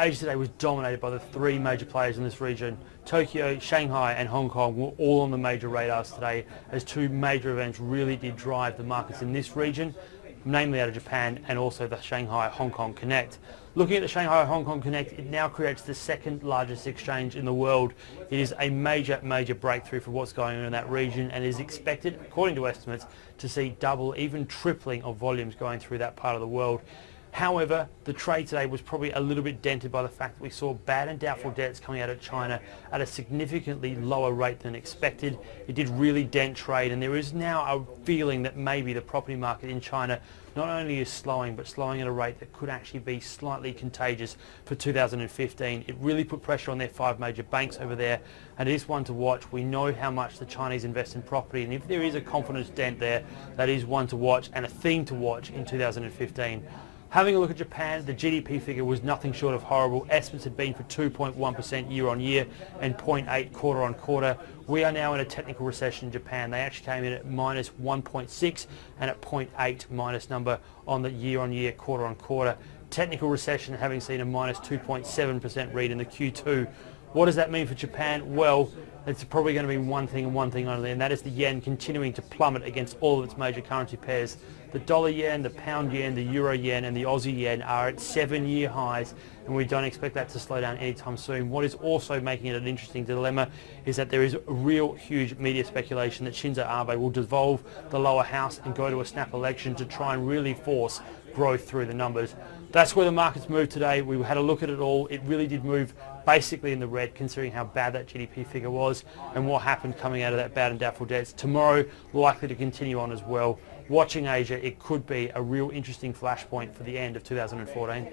Asia today was dominated by the three major players in this region. Tokyo, Shanghai and Hong Kong were all on the major radars today, as two major events really did drive the markets in this region, namely out of Japan and also the Shanghai-Hong Kong Connect. Looking at the Shanghai-Hong Kong Connect, it now creates the second largest exchange in the world. It is a major breakthrough for what's going on in that region, and is expected, according to estimates, to see double, even tripling of volumes going through that part of the world. However, the trade today was probably a little bit dented by the fact that we saw bad and doubtful debts coming out of China at a significantly lower rate than expected. It did really dent trade, and there is now a feeling that maybe the property market in China not only is slowing, but slowing at a rate that could actually be slightly contagious for 2015. It really put pressure on their five major banks over there, and it is one to watch. We know how much the Chinese invest in property, and if there is a confidence dent there, that is one to watch and a theme to watch in 2015. Having a look at Japan, the GDP figure was nothing short of horrible. Estimates had been for 2.1% year on year and 0.8 quarter on quarter. We are now in a technical recession in Japan. They actually came in at minus 1.6 and at 0.8 minus number on the year on year, quarter on quarter. Technical recession, having seen a minus 2.7% read in the Q2. What does that mean for Japan? Well, it's probably going to be one thing and one thing only, and that is the yen continuing to plummet against all of its major currency pairs. The dollar yen, the pound yen, the euro yen and the Aussie yen are at 7-year highs, and we don't expect that to slow down anytime soon. What is also making it an interesting dilemma is that there is a real huge media speculation that Shinzo Abe will dissolve the lower house and go to a snap election to try and really force growth through the numbers. That's where the markets moved today. We had a look at it all. It really did move basically in the red, considering how bad that GDP figure was and what happened coming out of that bad and doubtful debts. Tomorrow, likely to continue on as well. Watching Asia, it could be a real interesting flashpoint for the end of 2014.